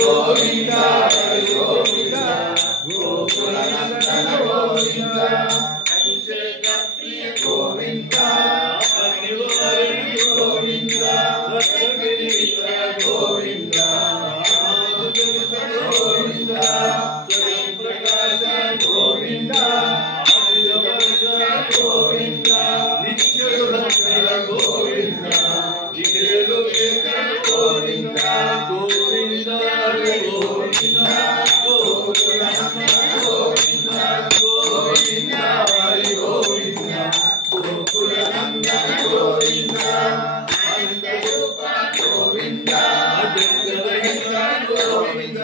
గోవింద హరి గోవింద గోకుల నందన గోవింద అభిషేక ప్రియ గోవింద అగ్నివారి గోవింద వత్సగిరీశ్వర గోవింద గోవింద స్వయం ప్రకాశ గోవింద ఆదిదర్శన గోవింద నిత్య సురక్షణ గోవింద దిక్కేలు వేకర గోవింద గోవింద గోవింద గోకుల గోవింద గోవింద హరి గోవింద గోకుల నందన గోవింద అనంత రూప గోవింద అజంత రహిత గోవింద